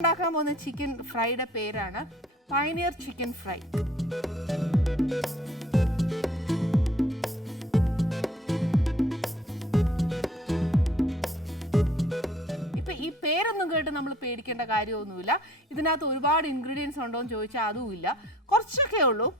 ഉണ്ടാക്കാൻ പോകുന്ന ചിക്കൻ ഫ്രൈയുടെ പേരാണ് പയനിയർ ചിക്കൻ ഫ്രൈ. ഇപ്പൊ ഈ പേരൊന്നും കേട്ട് നമ്മൾ പേടിക്കേണ്ട കാര്യമൊന്നുമില്ല. ഇതിനകത്ത് ഒരുപാട് ഇൻഗ്രീഡിയൻസ് ഉണ്ടോ എന്ന് ചോദിച്ചാൽ അതുമില്ല, കുറച്ചൊക്കെ ഉള്ളൂ.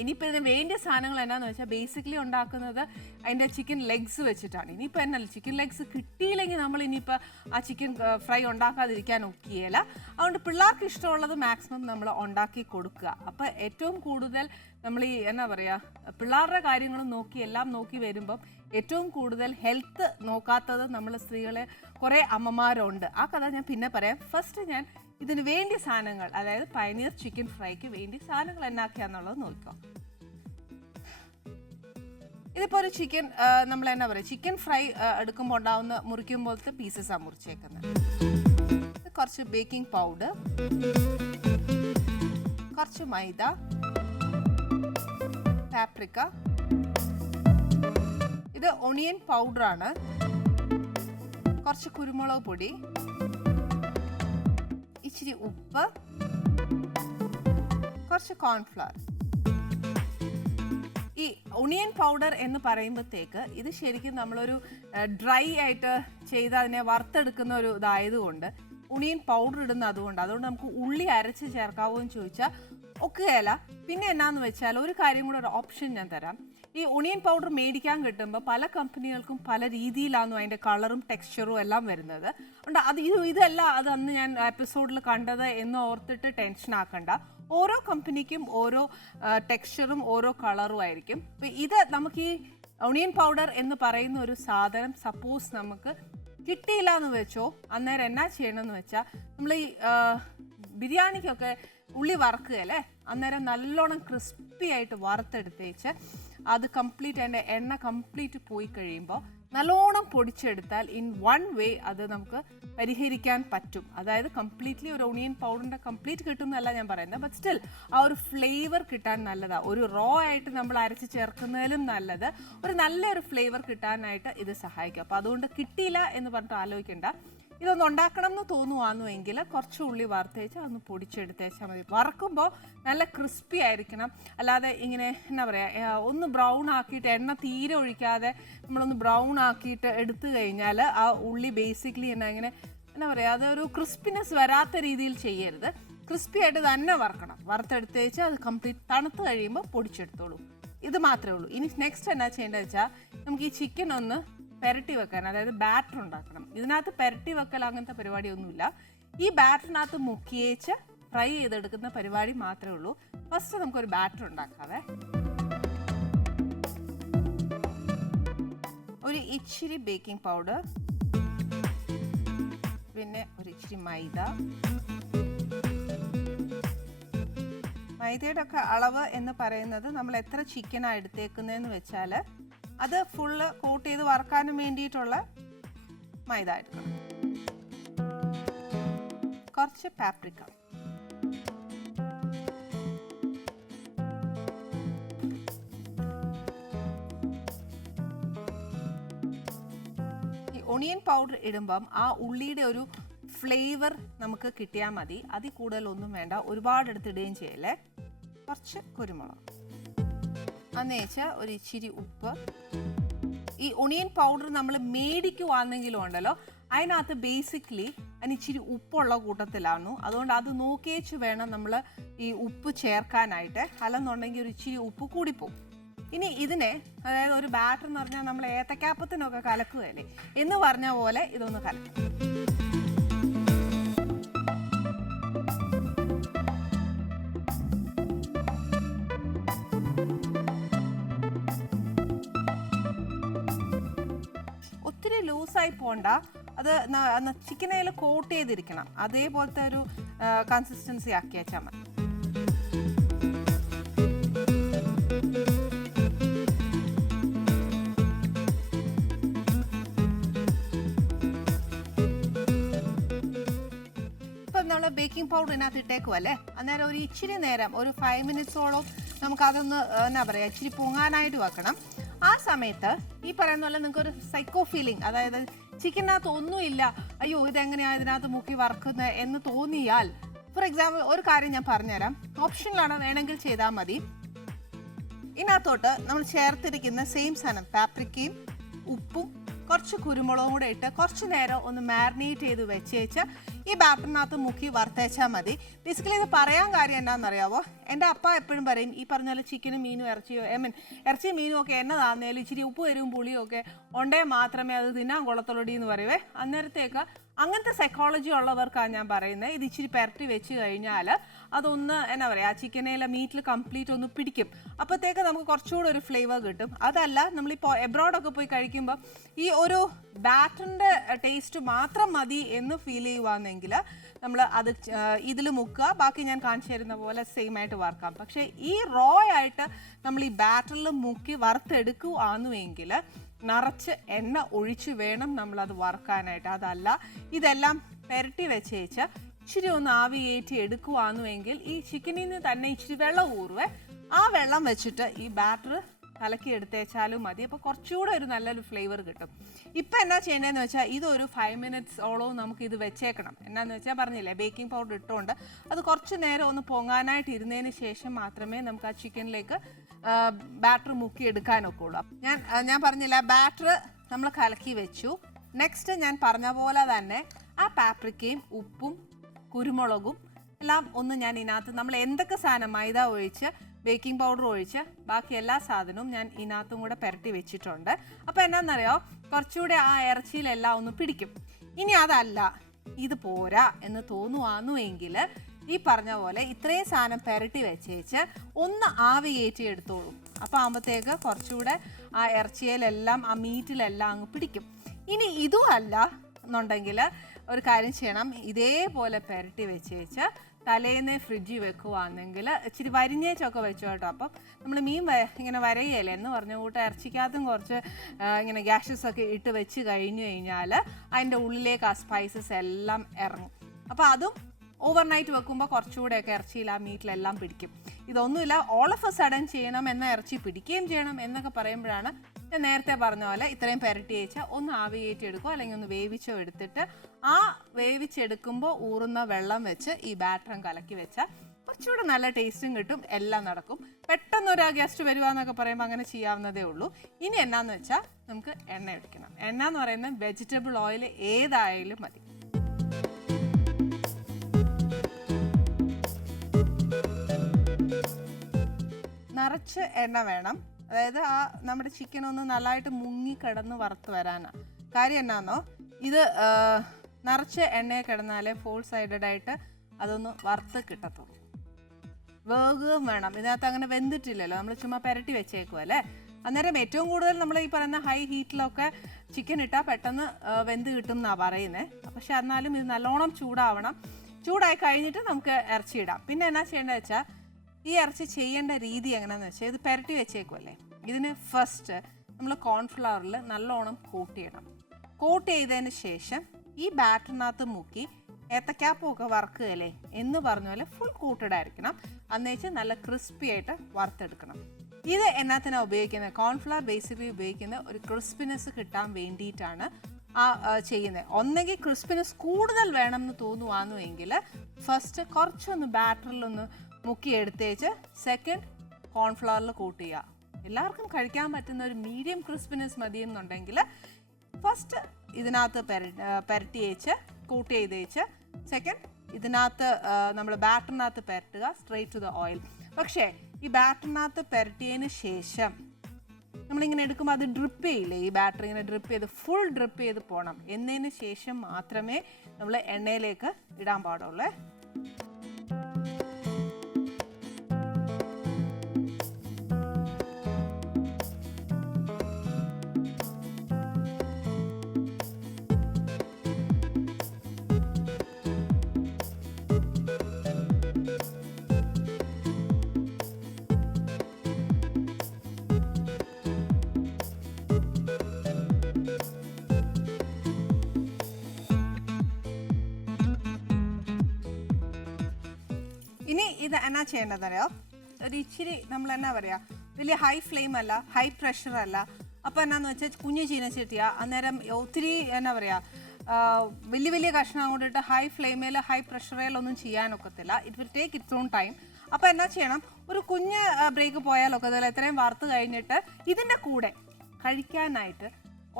ഇനിയിപ്പോൾ ഇതിന് വേണ്ടിയ സാധനങ്ങൾ എന്നാന്ന് വെച്ചാൽ ബേസിക്കലി ഉണ്ടാക്കുന്നത് അതിൻ്റെ ചിക്കൻ ലെഗ്സ് വെച്ചിട്ടാണ്. ഇനിയിപ്പോൾ എന്നല്ല, ചിക്കൻ ലെഗ്സ് കിട്ടിയില്ലെങ്കിൽ നമ്മൾ ഇനിയിപ്പോൾ ആ ചിക്കൻ ഫ്രൈ ഉണ്ടാക്കാതിരിക്കാൻ ഒക്കുകയില്ല. അതുകൊണ്ട് പിള്ളേർക്ക് ഇഷ്ടമുള്ളത് മാക്സിമം നമ്മൾ ഉണ്ടാക്കി കൊടുക്കുക. അപ്പോൾ ഏറ്റവും കൂടുതൽ നമ്മൾ ഈ എന്നാ പറയുക, പിള്ളേരുടെ കാര്യങ്ങളും നോക്കി എല്ലാം നോക്കി വരുമ്പം ഏറ്റവും കൂടുതൽ ഹെൽത്ത് നോക്കാത്തത് നമ്മൾ സ്ത്രീകളെ കുറേ അമ്മമാരുണ്ട്. ആ കഥ ഞാൻ പിന്നെ പറയാം. ഫസ്റ്റ് ഞാൻ ഇതിന് വേണ്ടിയ സാധനങ്ങൾ, അതായത് പയനിയർ ചിക്കൻ ഫ്രൈക്ക് വേണ്ടി സാധനങ്ങൾ എന്നാക്കിയാന്നുള്ളത് നോക്കാം. ഇതിപ്പോൾ ഒരു ചിക്കൻ നമ്മൾ എന്നാ പറയുക, ചിക്കൻ ഫ്രൈ എടുക്കുമ്പോൾ ഉണ്ടാവുന്ന മുറിക്കുമ്പോഴത്തെ പീസസാണ് മുറിച്ചേക്കുന്നത്. കുറച്ച് ബേക്കിംഗ് പൗഡർ, കുറച്ച് മൈദ, പാപ്രിക്ക, ഇത് ഒണിയൻ പൗഡറാണ്, കുറച്ച് കുരുമുളക് പൊടി, ഇച്ചിരി ഉപ്പ്, കുറച്ച് കോൺഫ്ലവർ. ഈ ഒണിയൻ പൗഡർ എന്ന് പറയുമ്പോഴത്തേക്ക് ഇത് ശരിക്കും നമ്മളൊരു ഡ്രൈ ആയിട്ട് ചെയ്ത് അതിനെ വറുത്തെടുക്കുന്ന ഒരു ഇതായതുകൊണ്ട് ഒണിയൻ പൗഡർ ഇടുന്ന അതുകൊണ്ട് നമുക്ക് ഉള്ളി അരച്ച് ചേർക്കാവോ എന്ന് ചോദിച്ചാൽ ഒക്കുകയല്ല. പിന്നെ എന്നാന്ന് വെച്ചാൽ ഒരു കാര്യം കൂടെ, ഒരു ഓപ്ഷൻ ഞാൻ തരാം. ഈ ഒണിയൻ പൗഡർ മേടിക്കാൻ കിട്ടുമ്പോൾ പല കമ്പനികൾക്കും പല രീതിയിലാണ് അതിൻ്റെ കളറും ടെക്സ്ചറും എല്ലാം വരുന്നത്. അതുകൊണ്ട് ഇതല്ല അത് അന്ന് ഞാൻ എപ്പിസോഡിൽ കണ്ടത് എന്ന് ഓർത്തിട്ട് ടെൻഷൻ ആക്കണ്ട. ഓരോ കമ്പനിക്കും ഓരോ ടെക്സ്ചറും ഓരോ കളറും ആയിരിക്കും. അപ്പോൾ ഇത് നമുക്ക് ഈ ഒണിയൻ പൗഡർ എന്ന് പറയുന്ന ഒരു സാധനം സപ്പോസ് നമുക്ക് കിട്ടിയില്ല എന്ന് വെച്ചോ, അന്നേരം എന്നാ ചെയ്യണമെന്ന് വെച്ചാൽ നമ്മൾ ഈ ബിരിയാണിക്കൊക്കെ ഉള്ളി വറക്കുകയല്ലേ, അന്നേരം നല്ലോണം ക്രിസ്പി ആയിട്ട് വറുത്തെടുത്തേച്ച് അത് കംപ്ലീറ്റ് അതിൻ്റെ എണ്ണ കംപ്ലീറ്റ് പോയി കഴിയുമ്പോൾ നല്ലോണം പൊടിച്ചെടുത്താൽ ഇൻ വൺ വേ അത് നമുക്ക് പരിഹരിക്കാൻ പറ്റും. അതായത് കംപ്ലീറ്റ്ലി ഒരു ഒണിയൻ പൗഡറിൻ്റെ കംപ്ലീറ്റ് കിട്ടുന്നതല്ല ഞാൻ പറയുന്നത്, ബട്ട് സ്റ്റിൽ ആ ഒരു ഫ്ലേവർ കിട്ടാൻ നല്ലതാണ്. ഒരു റോ ആയിട്ട് നമ്മൾ അരച്ച് ചേർക്കുന്നതിലും നല്ലത് ഒരു നല്ലൊരു ഫ്ലേവർ കിട്ടാനായിട്ട് ഇത് സഹായിക്കും. അപ്പോൾ അതുകൊണ്ട് കിട്ടിയില്ല എന്ന് പറഞ്ഞിട്ട് ആലോചിക്കേണ്ട. ഇതൊന്ന് ഉണ്ടാക്കണം എന്ന് തോന്നുവാന്നുവെങ്കിൽ കുറച്ച് ഉള്ളി വറുത്തേച്ച് അതൊന്ന് പൊടിച്ചെടുത്തേച്ചാൽ മതി. വറക്കുമ്പോൾ നല്ല ക്രിസ്പി ആയിരിക്കണം, അല്ലാതെ ഇങ്ങനെ എന്നാ പറയുക ഒന്ന് ബ്രൗൺ ആക്കിയിട്ട് എണ്ണ തീരെ ഒഴിക്കാതെ നമ്മളൊന്ന് ബ്രൗൺ ആക്കിയിട്ട് എടുത്തു കഴിഞ്ഞാൽ ആ ഉള്ളി ബേസിക്കലി എന്നാ പറയുക അതൊരു ക്രിസ്പിനെസ് വരാത്ത രീതിയിൽ ചെയ്യരുത്. ക്രിസ്പി ആയിട്ട് തന്നെ വറക്കണം. വറുത്തെടുത്തേച്ച് അത് കംപ്ലീറ്റ് തണുത്ത് കഴിയുമ്പോൾ പൊടിച്ചെടുത്തോളൂ. ഇത് മാത്രമേ ഉള്ളൂ. ഇനി നെക്സ്റ്റ് എന്നാ ചെയ്യേണ്ടത് വെച്ചാൽ നമുക്ക് ഈ ചിക്കൻ ഒന്ന് പെരട്ടി വെക്കാൻ, അതായത് ബാറ്റർ ഉണ്ടാക്കണം. ഇതിനകത്ത് പെരട്ടി വെക്കൽ അങ്ങനത്തെ പരിപാടിയൊന്നുമില്ല. ഈ ബാറ്ററിനകത്ത് മുക്കിയേച്ച് ഫ്രൈ ചെയ്തെടുക്കുന്ന പരിപാടി മാത്രമേ ഉള്ളൂ. ഫസ്റ്റ് നമുക്കൊരു ബാറ്റർ ഉണ്ടാക്കാവേ. ഒരു ഇച്ചിരി ബേക്കിംഗ് പൗഡർ, പിന്നെ ഒരു ഇച്ചിരി മൈദ. മൈദയുടെ ഒക്കെ അളവ് എന്ന് പറയുന്നത് നമ്മൾ എത്ര ചിക്കനാണ് എടുത്തേക്കുന്നതെന്ന് വെച്ചാൽ അത് ഫുള്ള് കോട്ട് ചെയ്ത് വറക്കാനും വേണ്ടിയിട്ടുള്ള മൈദ എടുക്കണം. കുറച്ച് പാപ്രിക്ക, ഈ ഒണിയൻ പൗഡർ ഇടുമ്പം ആ ഉള്ളിയുടെ ഒരു ഫ്ലേവർ നമുക്ക് കിട്ടിയാൽ മതി. അതിൽ കൂടുതലൊന്നും വേണ്ട, ഒരുപാട് എടുത്തിടുകയും ചെയ്യല്ലേ. കുറച്ച് കുരുമുളക്, അന്നേച്ച് ഒരു ഇച്ചിരി ഉപ്പ്. ഈ ഒണിയൻ പൗഡർ നമ്മൾ മേടിക്കുവാണെങ്കിലും ഉണ്ടല്ലോ, അതിനകത്ത് ബേസിക്കലി അതിന് ഇച്ചിരി ഉപ്പുള്ള കൂട്ടത്തിലാണ്. അതുകൊണ്ട് അത് നോക്കിയേച്ച് വേണം നമ്മൾ ഈ ഉപ്പ് ചേർക്കാനായിട്ട്, അല്ലെന്നുണ്ടെങ്കിൽ ഒരു ഇച്ചിരി ഉപ്പ് കൂടിപ്പോവും. ഇനി ഇതിനെ, അതായത് ഒരു ബാറ്റർ എന്ന് പറഞ്ഞാൽ നമ്മൾ ഏത്തക്കാപ്പത്തിനൊക്കെ കലക്കുകയല്ലേ എന്ന് പറഞ്ഞ പോലെ ഇതൊന്ന് കലക്കും. ഒത്തിരി ലൂസായി പോണ്ട, അത് ചിക്കനയിൽ കോട്ട് ചെയ്തിരിക്കണം. അതേപോലത്തെ ഒരു കൺസിസ്റ്റൻസി ആക്കി വെച്ചാൽ മതി. ഇപ്പം നമ്മൾ ബേക്കിംഗ് പൗഡർ ഇതിനകത്ത് ഇട്ടേക്കുമല്ലേ, അന്നേരം ഒരു ഇച്ചിരി നേരം, ഒരു 5 മിനിറ്റ്സോളം നമുക്കതൊന്ന് എന്നാ പറയുക ഇച്ചിരി പൊങ്ങാനായിട്ട് വെക്കണം. ആ സമയത്ത് ഈ പറയുന്ന പോലെ നിങ്ങൾക്ക് ഒരു സൈക്കോ ഫീലിംഗ്, അതായത് ചിക്കനകത്ത് ഒന്നുമില്ല അയ്യോ ഇതെങ്ങനെയാണ് ഇതിനകത്ത് മുക്കി വറുക്കുന്നത് എന്ന് തോന്നിയാൽ, ഫോർ എക്സാമ്പിൾ ഒരു കാര്യം ഞാൻ പറഞ്ഞുതരാം, ഓപ്ഷനിലാണ്, വേണമെങ്കിൽ ചെയ്താൽ മതി. ഇതിനകത്തോട്ട് നമ്മൾ ചേർത്തിരിക്കുന്ന സെയിം സാധനം പാപ്രിക്കയും ഉപ്പും കുറച്ച് കുരുമുളകും കൂടെ ഇട്ട് കുറച്ച് നേരം ഒന്ന് മാരിനേറ്റ് ചെയ്ത് വെച്ചേച്ച് ഈ ബാറ്ററിനകത്ത് മുക്കി വറുത്തേച്ചാൽ മതി. ബേസിക്കലി ഇത് പറയാൻ കാര്യം എന്താണെന്നറിയാവോ, എൻ്റെ അപ്പ എപ്പോഴും പറയും ഈ പറഞ്ഞ പോലെ ചിക്കനും മീനും ഇറച്ചിയോ ഇറച്ചിയും മീനും ഒക്കെ എന്നതാന്നേലും ഇച്ചിരി ഉപ്പ് വരും പുളിയും ഒക്കെ ഉണ്ടേ മാത്രമേ അത് തിന്നാൻ കൊള്ളത്തുള്ളൂ എന്ന് പറയുവേ. അന്നേരത്തേക്ക് അങ്ങനത്തെ സൈക്കോളജി ഉള്ളവർക്കാണ് ഞാൻ പറയുന്നത്. ഇത് ഇച്ചിരി പെരട്ടി വെച്ച് കഴിഞ്ഞാൽ അതൊന്ന് എന്നാ പറയുക, ആ ചിക്കനേലെ മീറ്റിൽ കംപ്ലീറ്റ് ഒന്ന് പിടിക്കും. അപ്പോഴത്തേക്ക് നമുക്ക് കുറച്ചുകൂടെ ഒരു ഫ്ലേവർ കിട്ടും. അതല്ല നമ്മളിപ്പോൾ എബ്രോഡൊക്കെ പോയി കഴിക്കുമ്പോൾ ഈ ഒരു ബാറ്ററിൻ്റെ ടേസ്റ്റ് മാത്രം മതി എന്ന് ഫീൽ ചെയ്യുവാണെങ്കിൽ നമ്മൾ അത് ഇതിൽ മുക്കുക, ബാക്കി ഞാൻ കാണിച്ചു തരുന്ന പോലെ സെയിം ആയിട്ട് വറുക്കാം. പക്ഷേ ഈ റോ ആയിട്ട് നമ്മൾ ഈ ബാറ്ററിൽ മുക്കി വറുത്തെടുക്കുകയാണെന്നുവെങ്കിൽ നിറച്ച് എണ്ണ ഒഴിച്ച് വേണം നമ്മളത് വറുക്കാനായിട്ട്. അതല്ല ഇതെല്ലാം പെരട്ടി വെച്ചേച്ച് ഇച്ചിരി ഒന്ന് ആവി കയറ്റി എടുക്കുകയാണെന്നുവെങ്കിൽ ഈ ചിക്കനിൽ നിന്ന് തന്നെ ഇച്ചിരി വെള്ളം ഊറുവേ, ആ വെള്ളം വെച്ചിട്ട് ഈ ബാറ്റർ കലക്കി എടുത്തേച്ചാലും മതി. അപ്പോൾ കുറച്ചുകൂടെ ഒരു നല്ലൊരു ഫ്ലേവർ കിട്ടും. ഇപ്പം എന്നാ ചെയ്യേണ്ടതെന്ന് വെച്ചാൽ ഇതൊരു 5 minutes ഓളവും നമുക്ക് ഇത് വെച്ചേക്കണം. എന്നാന്ന് വെച്ചാൽ പറഞ്ഞില്ലേ, ബേക്കിംഗ് പൗഡർ ഇട്ടുകൊണ്ട് അത് കുറച്ച് നേരം ഒന്ന് പൊങ്ങാനായിട്ട് ഇരുന്നതിന് ശേഷം മാത്രമേ നമുക്ക് ആ ചിക്കനിലേക്ക് ബാറ്റർ മുക്കി എടുക്കാനൊക്കെ ഉള്ളൂ. ഞാൻ പറഞ്ഞില്ല, ബാറ്റർ നമ്മൾ കലക്കി വെച്ചു. നെക്സ്റ്റ് ഞാൻ പറഞ്ഞ പോലെ തന്നെ ആ പാപ്രിക്കയും ഉപ്പും കുരുമുളകും എല്ലാം ഒന്ന് ഞാൻ ഇതിനകത്ത് നമ്മൾ എന്തൊക്കെ സാധനം മൈദ ഒഴിച്ച് ബേക്കിംഗ് പൗഡർ ഒഴിച്ച് ബാക്കി എല്ലാ സാധനവും ഞാൻ ഇതിനകത്തും കൂടെ പുരട്ടി വെച്ചിട്ടുണ്ട്. അപ്പോൾ എന്നാന്നറിയോ, കുറച്ചുകൂടെ ആ ഇറച്ചിയിലെല്ലാം ഒന്ന് പിടിക്കും. ഇനി അതല്ല ഇത് പോരാ എന്ന് തോന്നുവാന്നുവെങ്കിൽ ഈ പറഞ്ഞ പോലെ ഇത്രയും സാധനം പുരട്ടി വെച്ചേച്ച് ഒന്ന് ആവി കയറ്റി എടുത്തോളും. അപ്പോൾ ആകുമ്പോഴത്തേക്ക് കുറച്ചുകൂടെ ആ ഇറച്ചിയിലെല്ലാം ആ മീറ്റിലെല്ലാം അങ്ങ് പിടിക്കും. ഇനി ഇതും അല്ല എന്നുണ്ടെങ്കിൽ ഒരു കാര്യം ചെയ്യണം, ഇതേപോലെ പുരട്ടി വെച്ചേച്ച് തലേന്ന് ഫ്രിഡ്ജിൽ വെക്കുവാണെങ്കിൽ ഇച്ചിരി വരിഞ്ഞേച്ചൊക്കെ വെച്ചു കേട്ടോ. അപ്പം നമ്മൾ മീൻ ഇങ്ങനെ വരയല്ലേ എന്ന് പറഞ്ഞ കൂട്ട് ഇറച്ചിക്കകത്തും കുറച്ച് ഇങ്ങനെ ഗ്യാഷസ് ഒക്കെ ഇട്ട് വെച്ച് കഴിഞ്ഞു കഴിഞ്ഞാൽ അതിൻ്റെ ഉള്ളിലേക്ക് ആ സ്പൈസസ് എല്ലാം ഇറങ്ങും. അപ്പോൾ അതും ഓവർനൈറ്റ് വെക്കുമ്പോൾ കുറച്ചുകൂടെയൊക്കെ ഇറച്ചിയിൽ ആ മീറ്റിലെല്ലാം പിടിക്കും. ഇതൊന്നുമില്ല ഓൾ ഓഫ് എ സഡൻ ചെയ്യണം, എന്നാൽ ഇറച്ചി പിടിക്കുകയും ചെയ്യണം എന്നൊക്കെ പറയുമ്പോഴാണ് ഞാൻ നേരത്തെ പറഞ്ഞ പോലെ ഇത്രയും പുരട്ടി വെച്ചാൽ ഒന്ന് ആവി കയറ്റി എടുക്കുക, അല്ലെങ്കിൽ ഒന്ന് വേവിച്ചോ എടുത്തിട്ട് ആ വേവിച്ചെടുക്കുമ്പോൾ ഊറുന്ന വെള്ളം വെച്ച് ഈ ബാറ്ററും കലക്കി വെച്ചാൽ കുറച്ചുകൂടെ നല്ല ടേസ്റ്റും കിട്ടും, എല്ലാം നടക്കും. പെട്ടെന്നൊരു ഗസ്റ്റ് വരുവാന്നൊക്കെ പറയുമ്പോൾ അങ്ങനെ ചെയ്യാവുന്നതേ ഉള്ളൂ. ഇനി എന്നാന്ന് വെച്ചാൽ നമുക്ക് എണ്ണ ഒഴിക്കണം. എണ്ണ എന്ന് പറയുന്നത് വെജിറ്റബിൾ ഓയിൽ ഏതായാലും മതി. നിറച്ച് എണ്ണ വേണം. അതായത് ആ നമ്മുടെ ചിക്കൻ ഒന്ന് നല്ലതായിട്ട് മുങ്ങിക്കിടന്ന് വറുത്ത് വരാനാണ്. കാര്യം എന്നാന്നോ, ഇത് നിറച്ച് എണ്ണയെ കിടന്നാലേ ഫോൾ സൈഡഡ് ആയിട്ട് അതൊന്ന് വറുത്ത് കിട്ടത്തുള്ളൂ. വേഗം വേണം. ഇതിനകത്ത് അങ്ങനെ വെന്തിട്ടില്ലല്ലോ, നമ്മൾ ചുമ്മാ പുരട്ടി വെച്ചേക്കുമല്ലേ. അന്നേരം ഏറ്റവും കൂടുതൽ നമ്മൾ ഈ പറയുന്ന ഹൈ ഹീറ്റിലൊക്കെ ചിക്കൻ ഇട്ടാൽ പെട്ടെന്ന് വെന്ത് കിട്ടും എന്നാണ് പറയുന്നത്. പക്ഷെ എന്നാലും ഇത് നല്ലോണം ചൂടാവണം. ചൂടായി കഴിഞ്ഞിട്ട് നമുക്ക് ഇറച്ചി ഇടാം. പിന്നെ എന്നാ ചെയ്യേണ്ടത് വെച്ചാൽ, ഈ ഇറച്ചി ചെയ്യേണ്ട രീതി എങ്ങനെയാണെന്ന് വെച്ചാൽ, ഇത് പുരട്ടി വെച്ചേക്കുമല്ലേ, ഇതിന് ഫസ്റ്റ് നമ്മൾ കോൺഫ്ലവറിൽ നല്ലോണം കോട്ട് ചെയ്യണം. കോട്ട് ചെയ്തതിന് ശേഷം ഈ ബാറ്ററിനകത്ത് മുക്കി ഏത്തക്കാപ്പൊക്കെ വറുക്കുകയല്ലേ എന്ന് പറഞ്ഞ പോലെ ഫുൾ കോട്ടഡ് ആയിരിക്കണം. അന്നേച്ച് നല്ല ക്രിസ്പി ആയിട്ട് വറുത്തെടുക്കണം. ഇത് എന്നാത്തിനാണ് ഉപയോഗിക്കുന്നത്, കോൺഫ്ലവർ ബേസിക്കലി ഉപയോഗിക്കുന്ന ഒരു ക്രിസ്പിനെസ് കിട്ടാൻ വേണ്ടിയിട്ടാണ് ചെയ്യുന്നത്. ഒന്നെങ്കിൽ ക്രിസ്പിനെസ് കൂടുതൽ വേണം എന്ന് തോന്നുവാന്നുവെങ്കിൽ ഫസ്റ്റ് കുറച്ചൊന്ന് ബാറ്ററിലൊന്ന് മുക്കി എടുത്തേച്ച് സെക്കൻഡ് കോൺഫ്ലവറിൽ കോട്ട് ചെയ്യുക. എല്ലാവർക്കും കഴിക്കാൻ പറ്റുന്ന ഒരു മീഡിയം ക്രിസ്പിനെസ് മതിയെന്നുണ്ടെങ്കിൽ ഫസ്റ്റ് ഇതിനകത്ത് പുരട്ടി വെച്ച് കോട്ട് ചെയ്ത് വെച്ച് സെക്കൻഡ് ഇതിനകത്ത് നമ്മൾ ബാറ്ററിനകത്ത് പുരട്ടുക സ്ട്രെയിറ്റ് ടു ദ ഓയിൽ. പക്ഷേ ഈ ബാറ്ററിനകത്ത് പുരട്ടിയതിന് ശേഷം നമ്മളിങ്ങനെ എടുക്കുമ്പോൾ അത് ഡ്രിപ്പ് ചെയ്യില്ലേ, ഈ ബാറ്ററി ഇങ്ങനെ ഡ്രിപ്പ് ചെയ്ത് ഫുൾ ഡ്രിപ്പ് ചെയ്ത് പോകണം. എന്നതിന് ശേഷം മാത്രമേ നമ്മൾ എണ്ണയിലേക്ക് ഇടാൻ പാടുള്ളൂ. ഇനി ഇത് എന്നാ ചെയ്യേണ്ടതറിയോ, ഒരു ഇച്ചിരി നമ്മൾ എന്നാ പറയുക, വലിയ ഹൈ ഫ്ലെയിം അല്ല, ഹൈ പ്രഷർ അല്ല. അപ്പോൾ എന്നാന്ന് വെച്ചാൽ കുഞ്ഞു ചീനച്ചട്ടിയാണ്, അന്നേരം ഒത്തിരി എന്നാ പറയുക വലിയ വലിയ കഷ്ണം കൊണ്ടിട്ട് ഹൈ ഫ്ലെയിമിൽ ഹൈ പ്രഷറിലൊന്നും ചെയ്യാനൊക്കത്തില്ല. It will take its own time. അപ്പോൾ എന്നാ ചെയ്യണം, ഒരു കുഞ്ഞ് ബ്രേക്ക് പോയാലൊക്കെ അതിൽ എത്രയും വറുത്ത് കഴിഞ്ഞിട്ട് ഇതിൻ്റെ കൂടെ കഴിക്കാനായിട്ട്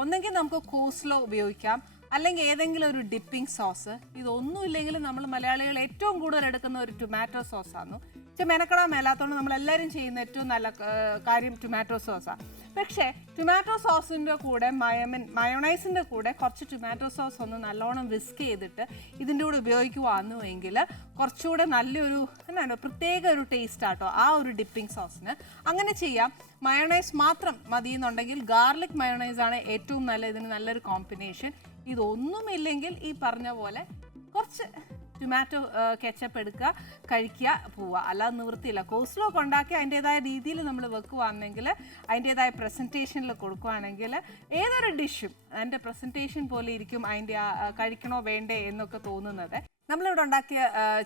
ഒന്നെങ്കിൽ നമുക്ക് കോസ്ലോ ഉപയോഗിക്കാം, അല്ലെങ്കിൽ ഏതെങ്കിലും ഒരു ഡിപ്പിംഗ് സോസ്. ഇതൊന്നുമില്ലെങ്കിൽ നമ്മൾ മലയാളികൾ ഏറ്റവും കൂടുതൽ എടുക്കുന്ന ഒരു ടൊമാറ്റോ സോസാണ്. മെനക്കെടാൻ മേലാത്തതുകൊണ്ട് നമ്മളെല്ലാവരും ചെയ്യുന്ന ഏറ്റവും നല്ല കാര്യം ടൊമാറ്റോ സോസാണ്. പക്ഷേ ടൊമാറ്റോ സോസിൻ്റെ കൂടെ മയോണൈസിൻ്റെ കൂടെ കുറച്ച് ടൊമാറ്റോ സോസ് ഒന്ന് നല്ലോണം വിസ്ക് ചെയ്തിട്ട് ഇതിൻ്റെ കൂടെ ഉപയോഗിക്കുവാണെന്നുവെങ്കിൽ കുറച്ചുകൂടെ നല്ലൊരു എന്നാണ് പ്രത്യേക ഒരു ടേസ്റ്റ് ആട്ടോ ആ ഒരു ഡിപ്പിംഗ് സോസിന്. അങ്ങനെ ചെയ്യാം. മയോണൈസ് മാത്രം മതി എന്നുണ്ടെങ്കിൽ ഗാർലിക് മയോണൈസാണ് ഏറ്റവും നല്ല ഇതിന് നല്ലൊരു കോമ്പിനേഷൻ. ഇതൊന്നുമില്ലെങ്കിൽ ഈ പറഞ്ഞ പോലെ കുറച്ച് ടൊമാറ്റോ കെച്ചപ്പ് എടുക്കുക, കഴിക്കുക, പോവുക. അല്ലാതെ നിവൃത്തിയില്ല. കോസ്ലോ ഒക്കെ ഉണ്ടാക്കി അതിൻ്റെതായ രീതിയിൽ നമ്മൾ വെക്കുകയാണെങ്കിൽ, അതിൻ്റെതായ പ്രസൻറ്റേഷനിൽ കൊടുക്കുകയാണെങ്കിൽ ഏതൊരു ഡിഷും അതിൻ്റെ പ്രസൻറ്റേഷൻ പോലെ ഇരിക്കും അതിൻ്റെ കഴിക്കണോ വേണ്ടേ എന്നൊക്കെ തോന്നുന്നത്. നമ്മളിവിടെ ഉണ്ടാക്കിയ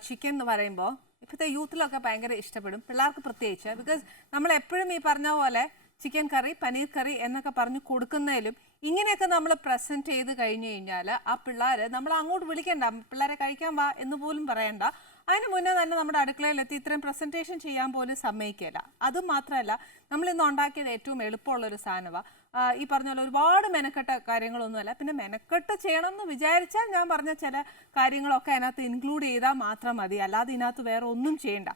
ചിക്കൻ എന്ന് പറയുമ്പോൾ ഇപ്പോഴത്തെ യൂത്തിലൊക്കെ ഭയങ്കര ഇഷ്ടപ്പെടും, പിള്ളേർക്ക് പ്രത്യേകിച്ച്. ബിക്കോസ് നമ്മൾ എപ്പോഴും ഈ പറഞ്ഞ പോലെ ചിക്കൻ കറി, പനീർ കറി എന്നൊക്കെ പറഞ്ഞ് കൊടുക്കുന്നതിലും ഇങ്ങനെയൊക്കെ നമ്മൾ പ്രസൻറ്റ് ചെയ്ത് കഴിഞ്ഞ് കഴിഞ്ഞാൽ ആ പിള്ളേർ നമ്മൾ അങ്ങോട്ട് വിളിക്കണ്ട, പിള്ളേരെ കഴിക്കാൻ വാ എന്ന് പോലും പറയണ്ട. അതിന് മുന്നേ തന്നെ നമ്മുടെ അടുക്കളയിലെത്തി ഇത്രയും പ്രസൻറ്റേഷൻ ചെയ്യാൻ പോലും സമ്മതിക്കില്ല. അതും മാത്രമല്ല, നമ്മളിന്ന് ഉണ്ടാക്കിയത് ഏറ്റവും എളുപ്പമുള്ളൊരു സാധനമാണ്. ഈ പറഞ്ഞ പോലെ ഒരുപാട് മെനക്കെട്ട കാര്യങ്ങളൊന്നുമല്ല. പിന്നെ മെനക്കെട്ട് ചെയ്യണം എന്ന് വിചാരിച്ചാൽ ഞാൻ പറഞ്ഞ ചില കാര്യങ്ങളൊക്കെ അതിനകത്ത് ഇൻക്ലൂഡ് ചെയ്താൽ മാത്രം മതി. അല്ലാതെ ഇതിനകത്ത് വേറെ ഒന്നും ചെയ്യണ്ട.